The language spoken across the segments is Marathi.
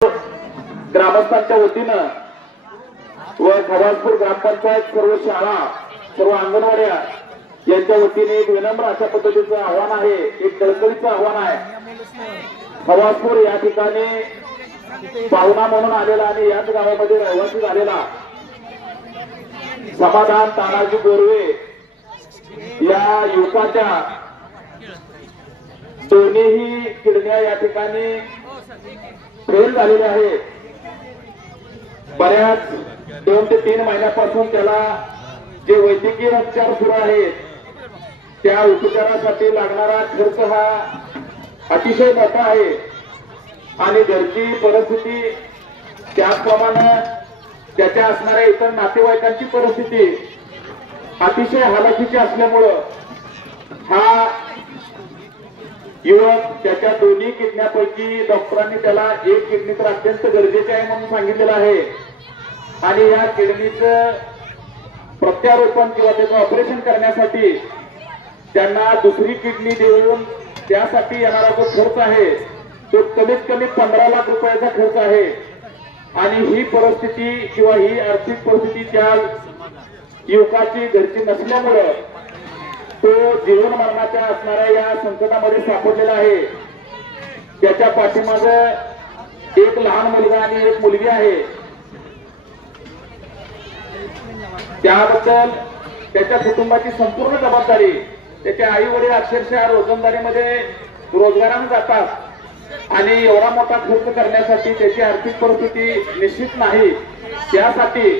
ग्रामस्थांच्या वतीनं व खवासपूर ग्रामपंचायत सर्व शाळा सर्व अंगणवाड्या यांच्या वतीने एक विनम्र अशा पद्धतीचं आव्हान आहे, एक कळकळीचं आव्हान आहे। खवासपूर या ठिकाणी पाहुणा म्हणून आलेला आणि याच गावामध्ये रहिवासी झालेला समाधान तानाजी बोरवे या युवकाच्या दोन्हीही किडण्या या ठिकाणी फेल झालेल्या आहेत। बऱ्याच 2 ते 3 महिन्यापासून त्याला जे वैद्यकीय उपचार सुरू आहेत त्या उपचारासाठी लागणारा खर्च हा अतिशय मोठा आहे आणि घरची परिस्थिती त्याचप्रमाणे त्याच्या असणाऱ्या इतर नातेवाईकांची परिस्थिती अतिशय हालाखीची असल्यामुळं हा युवक त्याच्या दोन्ही किडन्यापैकी डॉक्टरांनी त्याला एक किडनी तर अत्यंत गरजेची आहे म्हणून सांगितलेलं आहे आणि या किडनीचं प्रत्यारोपण किंवा त्याचं ऑपरेशन करण्यासाठी त्यांना दुसरी किडनी देऊन त्यासाठी येणारा जो खर्च आहे तो कमीत कमी 15 लाख रुपयाचा खर्च आहे आणि ही परिस्थिती किंवा ही आर्थिक परिस्थिती त्या युवकाची घरची नसल्यामुळे तो जीवन मरणाच्या असणाऱ्या या संकटामध्ये सापडलेला आहे। त्याच्या पाठीमागे एक लहान मुलगा आणि एक मुलगी आहे। त्याबद्दल त्याच्या कुटुंबाची संपूर्ण जबाबदारी त्याचे आई वडील अक्षरशः रोजंदारीमध्ये रोजगाराने जातात आणि एवढा मोठा खर्च करण्यासाठी त्याची आर्थिक परिस्थिती निश्चित नाही। त्यासाठी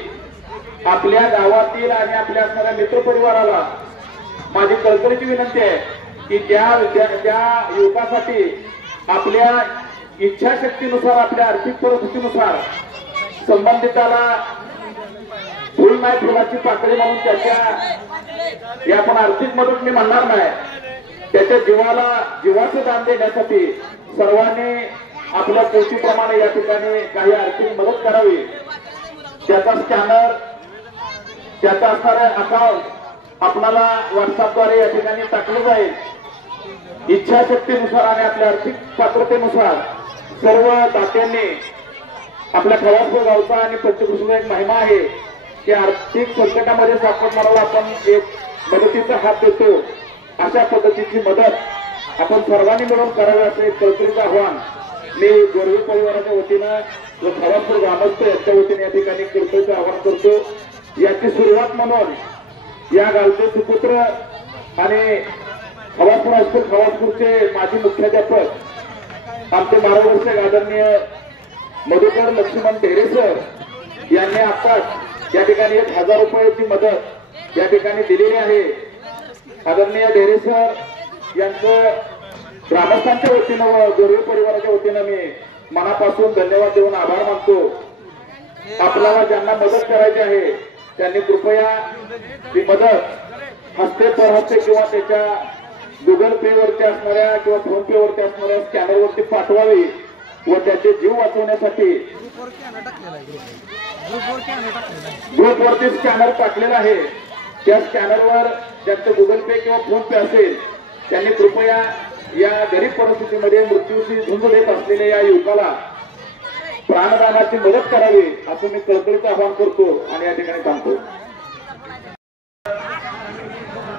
आपल्या गावातील आणि आपल्या असणाऱ्या मित्रपरिवाराला माझी कळकळीची विनंती आहे की त्या युवकासाठी आपल्या इच्छाशक्तीनुसार आपल्या आर्थिक परिस्थितीनुसार संबंधिताला फुल नाही फुलाची पाकळी म्हणून त्याच्या आपण आर्थिक मदत मी म्हणणार नाही, त्याच्या जीवाचं दान देण्यासाठी सर्वांनी आपल्या पोचीप्रमाणे या ठिकाणी काही आर्थिक मदत करावी। त्याचा स्कॅनर त्याचा असणारे अकाउंट आपल्याला व्हॉट्सअपद्वारे या ठिकाणी टाकले जाईल। इच्छाशक्तीनुसार आणि आपल्या आर्थिक पात्रतेनुसार सर्व दात्यांनी आपल्या खवासपूर गावचा आणि पंचकृष्ण एक महिमा आहे की आर्थिक संकटामध्ये सापडणाऱ्याला आपण एक मदतीचा हात देतो, अशा पद्धतीची मदत आपण सर्वांनी मिळून करावी असे एक कळकळीचं आव्हान मी गोरवे परिवाराच्या वतीनं व खवासपूर ग्रामस्थ यांच्या वतीने या ठिकाणी कळकळीचं आव्हान करतो। याची सुरुवात म्हणून या गावचे सुपुत्र आणि खवासपूर हायस्कूल खवासपूरचे माजी मुख्याध्यापक आमचे मार्गदर्शक आदरणीय मधुकर लक्ष्मण ढेरे सर यांनी आताच या ठिकाणी 1000 रुपयाची मदत या ठिकाणी दिलेली आहे। आदरणीय ढेरे सर यांचं ग्रामस्थांच्या वतीनं व गोरवे परिवाराच्या वतीनं मी मनापासून धन्यवाद देऊन आभार मानतो। आपल्याला ज्यांना मदत करायची आहे त्यांनी कृपया ही मदत हस्ते पर हस्ते किंवा त्याच्या गुगल पे वरती असणाऱ्या किंवा फोन पे वरती असणाऱ्या स्कॅनर वरती पाठवावी व त्याचे जीव वाचवण्यासाठी ग्रुपवरती स्कॅनर टाकलेला आहे। त्या स्कॅनरवर ज्यांचं गुगल पे किंवा फोन पे असेल त्यांनी कृपया या गरीब परिस्थितीमध्ये मृत्यूशी झुंज देत असलेल्या या युवकाला प्राणदानाची मदत करावी असं मी कळकळीचं आवाहन करतो आणि या ठिकाणी थांबतो।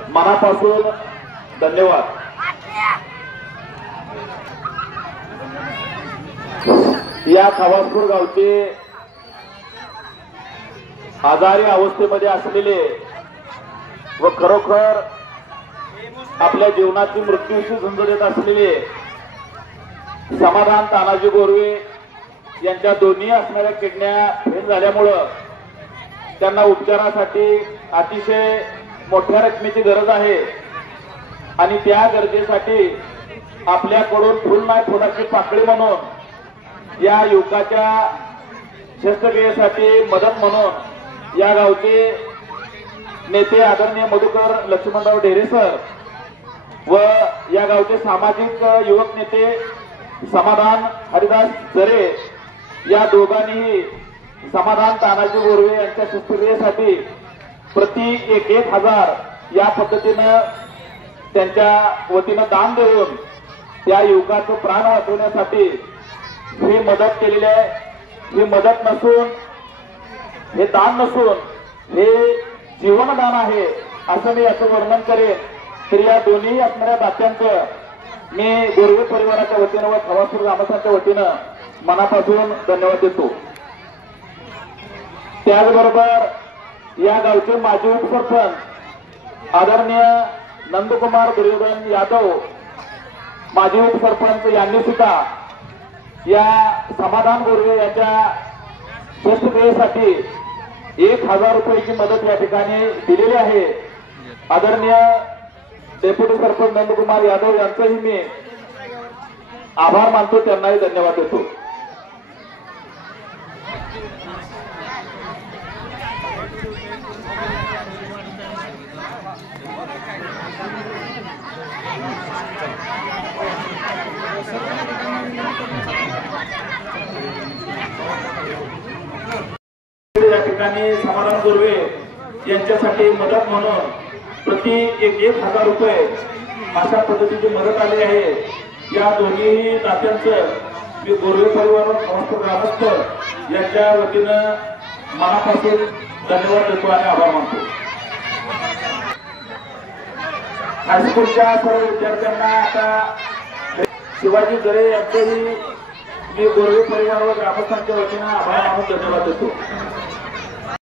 मनापासून धन्यवाद। या खवासपूर गावचे आजारी अवस्थेमध्ये असलेले व खरोखर आपल्या जीवनाची मृत्यूशी झुंज देत असलेले समाधान तानाजी बोरवे यांच्या दोन्ही असणाऱ्या किडन्या फेल झाल्यामुळं त्यांना उपचारासाठी अतिशय मोठ्या रकमेची गरज आहे आणि त्या गरजेसाठी आपल्याकडून फुल नाही फुलाची पाकळी म्हणून या युवकाच्या शस्त्रक्रियेसाठी मदत म्हणून या गावचे नेते आदरणीय मधुकर लक्ष्मणराव ढेरे सर व या गावचे सामाजिक युवक नेते समाधान हरिदास जरे या दोघांनीही समाधान तानाजी बोरवे यांच्या शस्त्रक्रियेसाठी प्रति 1000 या पद्धतीनं त्यांच्या वतीनं दान देऊन त्या युवकाचं प्राण वाचवण्यासाठी ही मदत केलेली आहे। ही मदत नसून, हे दान नसून, हे जीवनदान आहे असं मी याचं वर्णन करेन। तर या दोन्ही असणाऱ्या दात्यांचं मी गोरवे परिवाराच्या वतीनं व खवासपूर ग्रामस्थांच्या वतीनं मनापासून धन्यवाद देतो। त्याचबरोबर या गावचे माजी उपसरपंच आदरणीय नंदकुमार दुर्योधन यादव माजी उपसरपंच यांनी सुद्धा या समाधान गोरवे याच्या शस्त्रक्रियेसाठी 1000 रुपयाची मदत या ठिकाणी दिलेली आहे। आदरणीय डेप्युटी सरपंच नंदकुमार यादव यांचंही मी आभार मानतो, त्यांनाही धन्यवाद देतो। या ठिकाणी समाधान गोरवे यांच्यासाठी मदत म्हणून प्रति 1000 रुपये अशा पद्धतीची मदत आली आहे। या दोन्ही दात्यांचं मी गोरवे परिवार व खवासपूर ग्रामस्थ यांच्या वतीनं मनापासून धन्यवाद देतो आणि आभार मानतो। हायस्कूलच्या सर्व विद्यार्थ्यांना आता शिवाजी जरे यांचेही मी गोरवे परिवार व ग्रामस्थांच्या वतीनं आभार मानून धन्यवाद देतो।